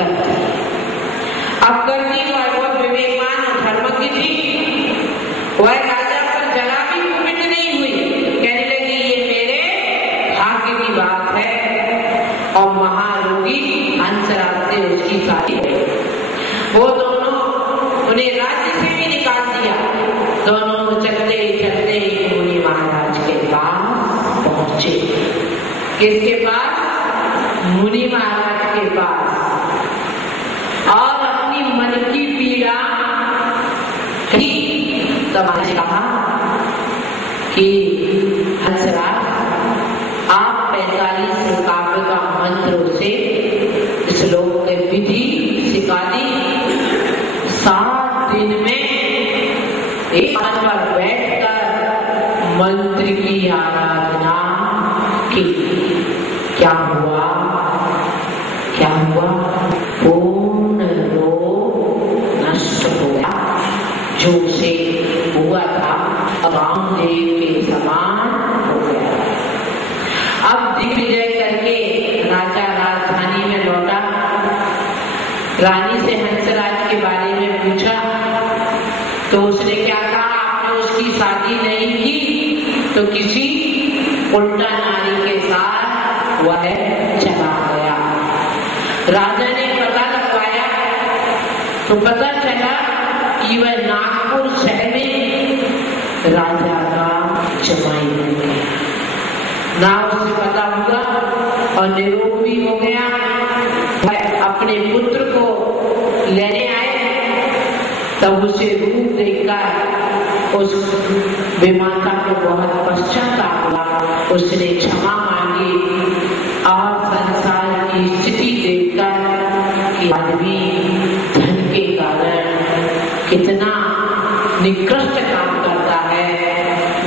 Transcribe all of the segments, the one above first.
करती। अब करती बहुत विवेकवान और धर्मज्ञ थी। वह राजा पर जरा भी कुपित नहीं हुई। कहने लगी ये मेरे भाग्य की बात है। और महारोगी हंसराज से उसकी शादी हुई। वो दोनों उन्हें राज्य से भी निकाल दिया। दोनों चलते चलते मुनि महाराज के पास पहुंचे। किसके पास? मुनि महाराज के पास। और अपनी मन की पीड़ा की तब कहा कि हंसराज आप 45 काव्य का मंत्रों से श्लोक के विधि सिखा दी। 7 दिन में एक पर बैठकर मंत्र की आराधना की। क्या हुआ? क्या हुआ? पूर्ण रोग नष्ट हो गया। जो से हुआ था रामदेव के समान हो गया। अब दिग्विजय करके राजा राजधानी में लौटा। रानी से हंसराज के बारे में पूछा तो उसने क्या कहा? आपने उसकी शादी नहीं की तो किसी उल्टा नारी के साथ वह चला गया। राजा ने पता लगवाया तो पता चला कि वह नागपुर शहर में राजा का जमाई हो गया। ना उसे पता हुआ और निरोग भी हो गया। वह अपने पुत्र को लेने आए तब उसे रूप देखकर उस विमाता को बहुत पश्चाताप हुआ। उसने क्षमा मांगी और संसार की स्थिति देखकर कि आदमी धन के कारण कितना निकृष्ट काम करता है।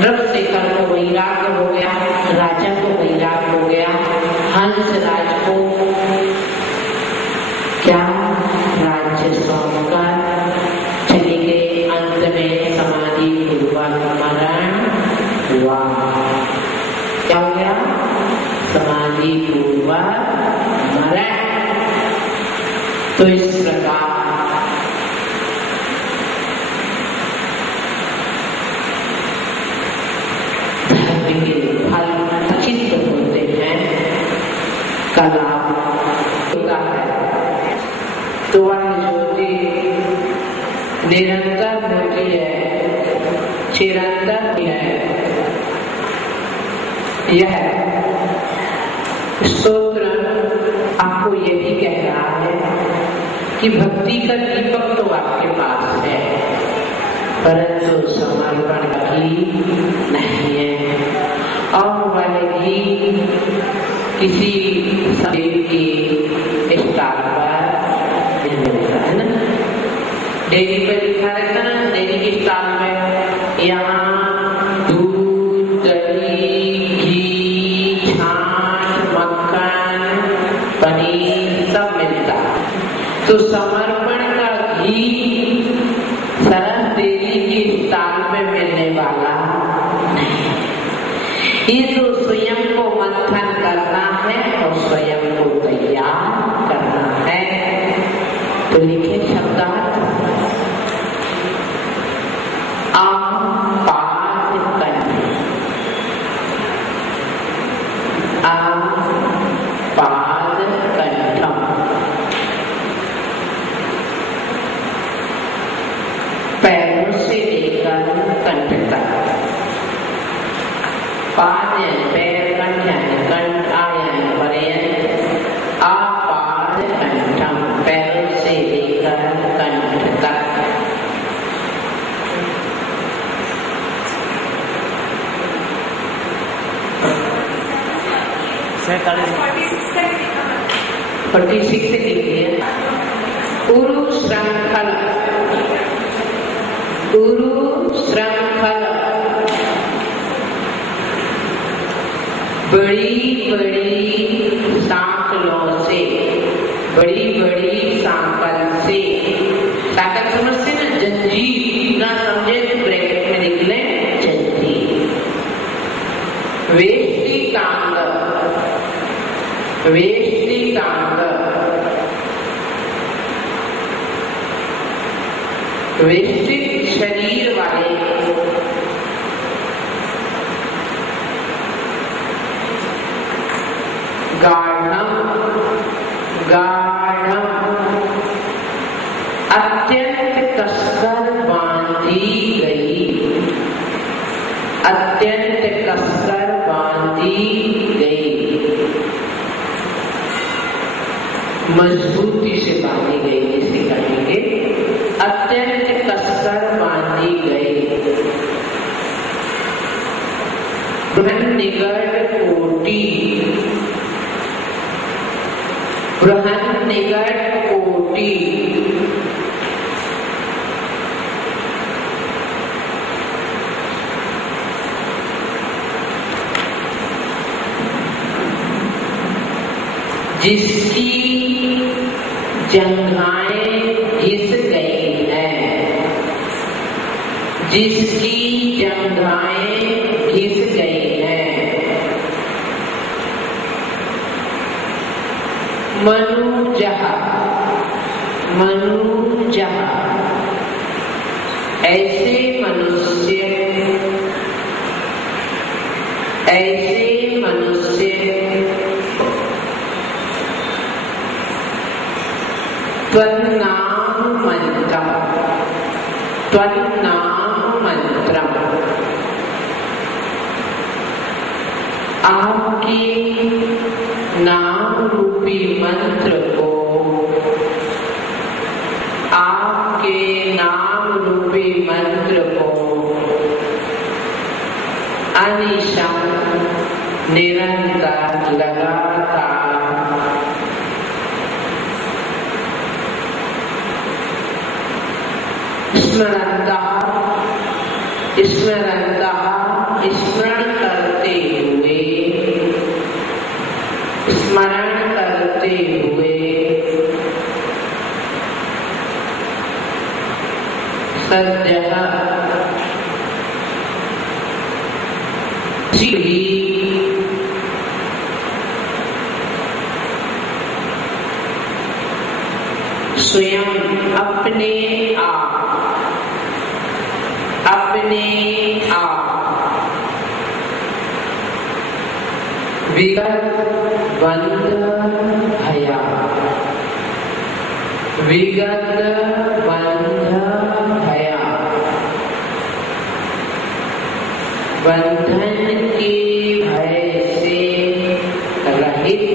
नृप से कर्म वैराग्य हो गया। राजा को वैराग्य हो गया। हंसराज को क्या राज्य सौंपकर चले गए। अंत में समाधि पूर्वक मरण हुआ। क्या हो गया? समाधि पूर्वक मरण। तो इस प्रकार धर्म के फल खचित होते हैं। कला होता है तो वह ज्योति निरंतर होती है, चिरंतर है। यह स्तोत्र आपको यही कह रहा है कि भक्ति का दीपक तो आपके पास है परंतु समर्पण की नहीं है। और वह भी किसी शरीर की स्टार पर मिलता है ना। डेयरी पर लिखा रहता है ना, डेयरी की स्टाल में यहाँ दूध, दही, घी, छाछ, मक्खन, पनीर सब मिलता। तो समर्पण का घी सरस डेयरी की स्टाल में मिलने वाला नहीं। ये तो स्वयं को मंथन करना है और स्वयं को तैयार करना है। तो लिखे शब्दार्थ पादकंठम। पैरों से लेकर कंठ तक। पादन पैर, कंठ कंठ आयन पर्यंत। आपादकंठम पैरों से लेकर कंठ तक। फोर्टी सिक्स लिखिए। उरु श्रृंखल, उरु श्रृंखल बड़ी बड़ी सांकलों से, बड़ी बड़ी सांकल से। ताकत समझते ना, जंजीर ना समझे तो ब्रैकेट में लिख लें जंजीर। वेष्टि टांग, वेष्टि टांग विस्तृत शरीर वाले गाढ़म अत्यंत कसकर बांधी गई, अत्यंत कसकर बांधी गई, मजबूती से बांधी गई, इसे कहेंगे अत्यंत कसकर बांधी गई। बृहन्निगड़ कोटि, बृहन्निगड़ कोटि जिसकी जंघाएं घिस गई हैं, जिसकी जंघाएं घिस गई हैं, मनुजहा, मनुजहा ऐसे मनुष्य, ऐसे मनुष्य त्वन्नाम मंत्रम, त्वन्नाम मंत्रम आपके नाम रूपी मंत्र को, आपके नाम रूपी मंत्र को अनिशम निरंतर लगातार स्मरणतः स्मरण करते हुए, स्मरण करते हुए सद्यः स्वयं अपने आप, अपने आप विगत बंध भया, विगत बंध भया, बंधन के भय से रहित,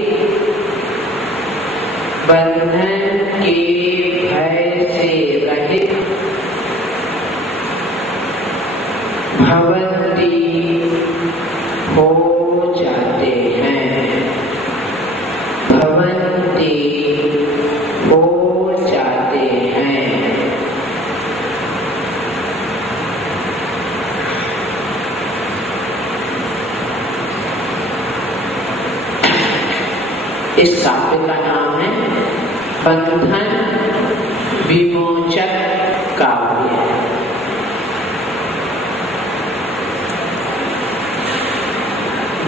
बंधन के भय से रहित भवंती हो जाते हैं, भवंती हो जाते हैं। इस काव्य का नाम है बंधन विमोचक काव्य।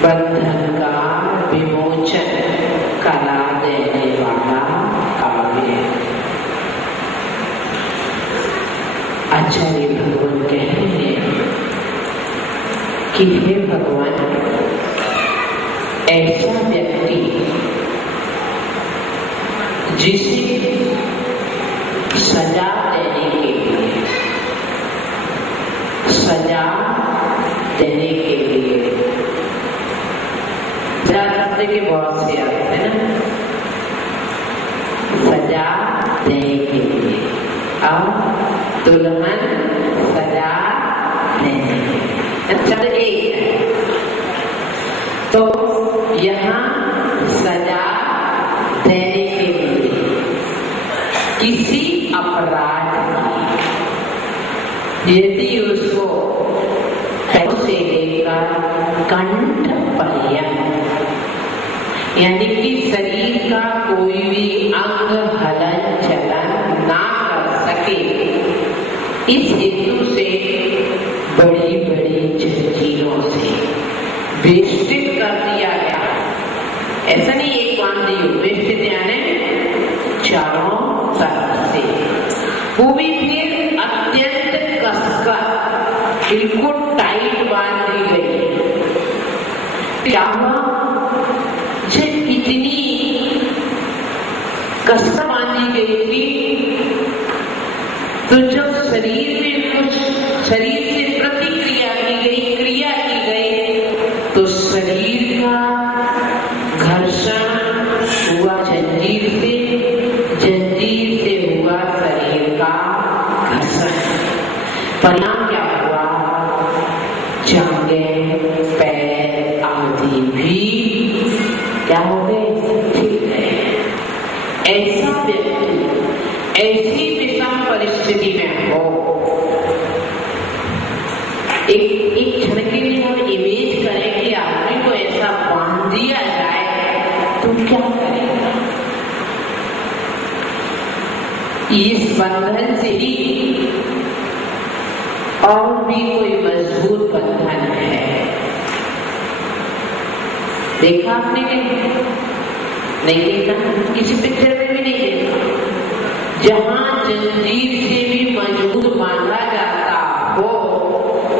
बंधन का विमोचन करा देने वाला काव्य। आचार्य भगवान कहते हैं कि हे भगवान, ऐसा व्यक्ति जिसे सजा देने के लिए, सजा देने के लिए, सजा शब्द के बहुत से अर्थ है ना, सजा देने के लिए और दुल्हन सजा देने शब्द एक है। तो यहाँ सजा देने के लिए किसी अपराध यदि उसको पैरों से लेकर कंठ पर्यंत, यानी कि शरीर का कोई भी अंग हलन चलन ना कर सके, इस हेतु से बड़ी बड़ी जंजीरों से बेष्टित कर दिया गया। ऐसा नहीं एक बांधी हो, बेष्टित यानी चारों तरफ से, वो भी फिर बिल्कुल टाइट बांध दी गई। क्या हुआ? जब इतनी कसर बांधी गई थी तो जब शरीर में कुछ शरीर से प्रतिक्रिया की गई, क्रिया की गई, तो शरीर का घर्षण हुआ जंजीर से, जंजीर से हुआ शरीर का घर्षण। परिणाम क्या हुआ? जांघें, पैर आदि भी क्या हो गए? ठीक है। ऐसा व्यक्ति ऐसी विषम परिस्थिति में हो, एक क्षण के लिए हम इमेज करें कि आदमी को ऐसा बांध दिया जाए तो क्या करेगा? इस बंधन से ही और भी कोई मजबूत बंधन है। देखा आपने? नहीं देखा? किसी पिक्चर में भी नहीं देखा। जहां जंजीर से भी मजबूत बांधा जाता हो,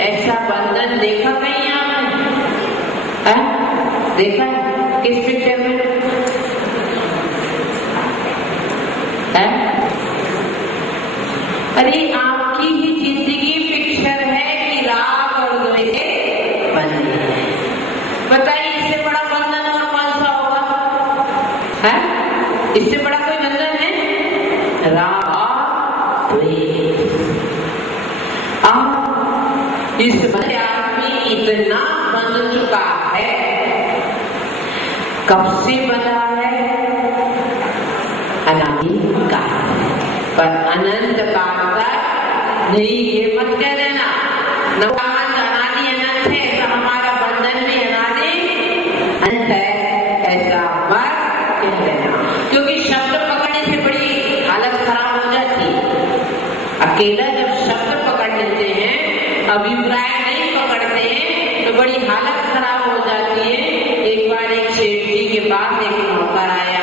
ऐसा बंधन देखा कहीं आपने? देखा किस पिक्चर में? अरे आपकी ही जिंदगी पिक्चर है कि राग और द्वेष से बंधी है। बताइए इससे बड़ा बंधन और कौन सा होगा? है? इससे बड़ा कोई बंधन है? राग द्वेष। अब इस बंधन आदमी इतना बंध चुका है। कब से बंधा है? अनादि काल, पर अनंत काल तक नहीं। ये मत कह देना नवकांत अनादि अनंत है, तो हमारा बंधन भी अनादि अनंत है, ऐसा मत कह देना। क्योंकि शब्द पकड़ने से बड़ी हालत खराब हो जाती है। अकेला जब शब्द पकड़ लेते हैं, अभिप्राय नहीं पकड़ते हैं, तो बड़ी हालत खराब हो जाती है। एक बार एक सेठ जी के पास एक नौकर आया,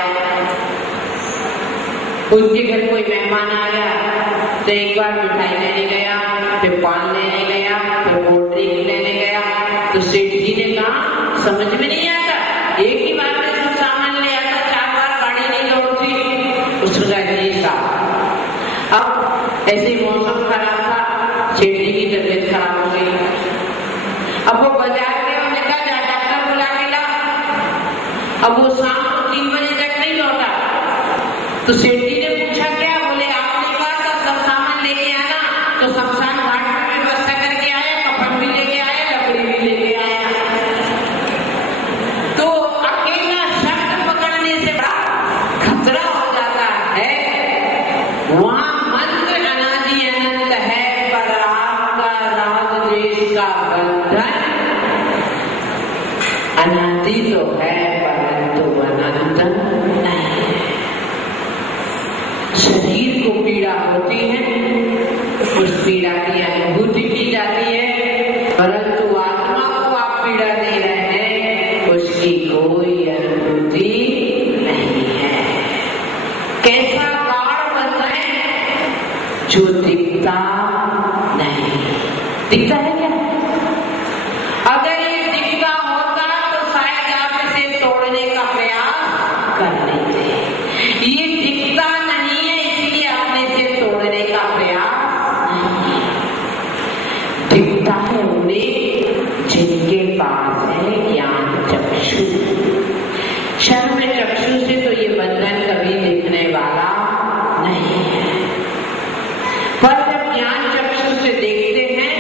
उनके घर कोई मेहमान आ गया, तो एक बार मिठाई लेने गया, फिर पान लेने गया, फिर कोल्ड ड्रिंक लेने गया। तो सेठ जी ने कहा समझ में नहीं आता, एक ही बार में सब सामान ले आता, 4 बार गाड़ी नहीं दौड़ती। उसका जी साहब, अब ऐसे मौसम खराब था, सेठ जी की तबीयत खराब हो गई। अब वो बाजार गया, उन्हें कहा जा डॉक्टर बुला के ला। अब वो शाम को 3 बजे तक नहीं लौटा। तो सेठ जी ने पूछा क्या? बोले आपने कहा था सब सामान लेके आना, तो शमशान घाट में व्यवस्था करके आया, कफन भी लेके आया, लकड़ी भी लेके आया। तो अकेला शब्द पकड़ने से बड़ा खतरा हो जाता है। वहां मंत्र अनादि अनंत है, पर आपका राग द्वेष का बंधन अनादि तो है, परंतु अनंत नहीं। शरीर को पीड़ा होती है, उस पीड़ा की अनुभूति की जाती है, परंतु आत्मा को आप पीड़ा दे रहे हैं, उसकी कोई अनुभूति नहीं है। कैसा गाढ़ बंधन है जो दिखता नहीं। दिखता है क्या? अगर ये दिखता होता तो शायद आप इसे तोड़ने का प्रयास कर लेते। ये दिखता नहीं है, इसलिए आपने इसे तोड़ने का प्रयास नहीं। दिखता है उन्हें जिनके पास है ज्ञान चक्षु। शर्म चक्षु से तो ये बंधन कभी दिखने वाला नहीं है, पर जब ज्ञान चक्षु से देखते हैं,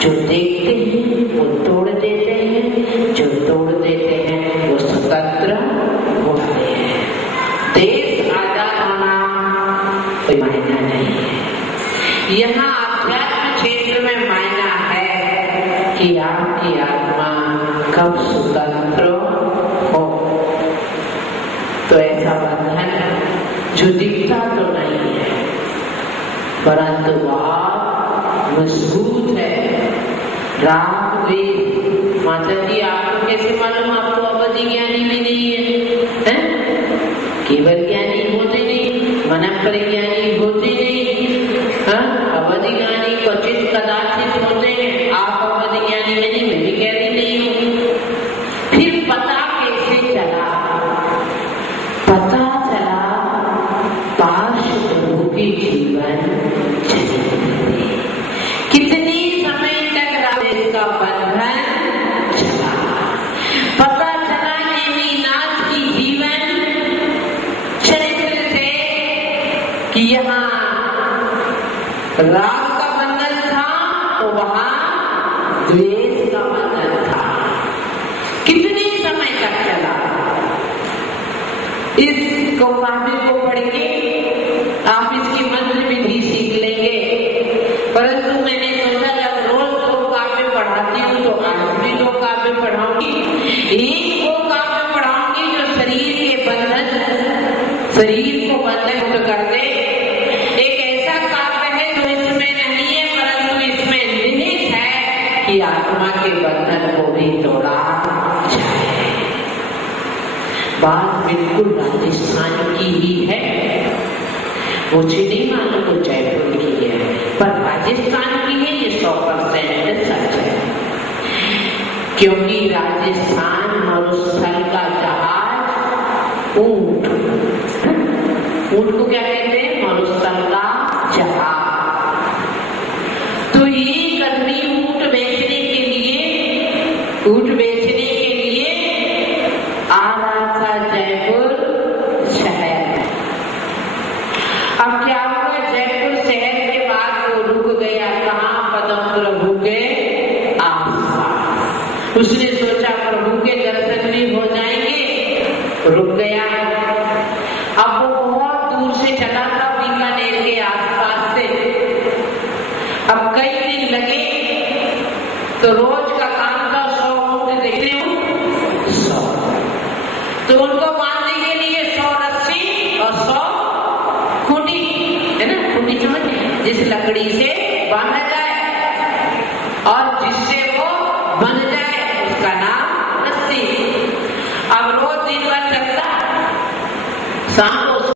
जो देखते हैं वो तोड़ देते हैं, जो तोड़ देते हैं वो स्वतंत्र होते हैं। देश आजाद होना कोई मायना नहीं है। यहाँ अध्यात्म क्षेत्र में मायना है कि आपकी आत्मा कब स्वतंत्र हो। तो ऐसा बंधन जो दिखता तो नहीं है, परंतु बहुत मजबूत है। राग द्वेष, माता जी आपको कैसे मालूम? आपको अवधि ज्ञानी भी नहीं है, केवल ज्ञानी होते नहीं, मन परिज्ञानी होते नहीं, अवधि ज्ञानी क्वचित कदाचित होते हैं। यहाँ राग का बंधन था तो वहां द्वेष का बंधन था। कितने समय तक चला? इसको काव्य को पढ़ के आप इसकी मंत्र विधि सीख लेंगे, परंतु मैंने सोचा जब रोज दो काव्य पढ़ाती हूँ तो आज भी दो काव्य पढ़ाऊंगी। एक वो काव्य पढ़ाऊंगी जो शरीर के बंधन, शरीर को बंधन कर दे। एक ऐसा काव्य है जो इसमें नहीं है परंतु इसमें निहित है कि आत्मा के बंधन को भी तोड़ा जाए। बात बिल्कुल राजस्थान की ही है, मुझे नहीं मालूम तो जयपुर की है, पर राजस्थान की है ये 100% सच है। क्योंकि राजस्थान मरुस्थल का जहाज ऊंट, ऊंट को क्या कहते हैं? मरुस्थल का जहाज। तो ये कर्मी ऊंट बेचने के लिए, ऊंट बेचने के लिए आ रहा था जयपुर शहर। अब क्या हुआ? जयपुर शहर के बाद वो रुक गया कहाँ? पदम प्रभु के आसपास। उसने सोचा प्रभु के दर्शन भी हो जाएंगे, रुक गया। अब वो बहुत दूर से चला था बीकानेर के आसपास से। अब कई दिन लगे तो रोज का काम था 100 ऊंट देखने हो, 100 तो उनको बांधने के लिए 100 रस्सी और 100 खूंटी, है ना? खूंटी समझ, जिस लकड़ी से बांधा जाए और जिससे वो बंध जाए उसका नाम रस्सी। अब रोज दिन भर चलता, शाम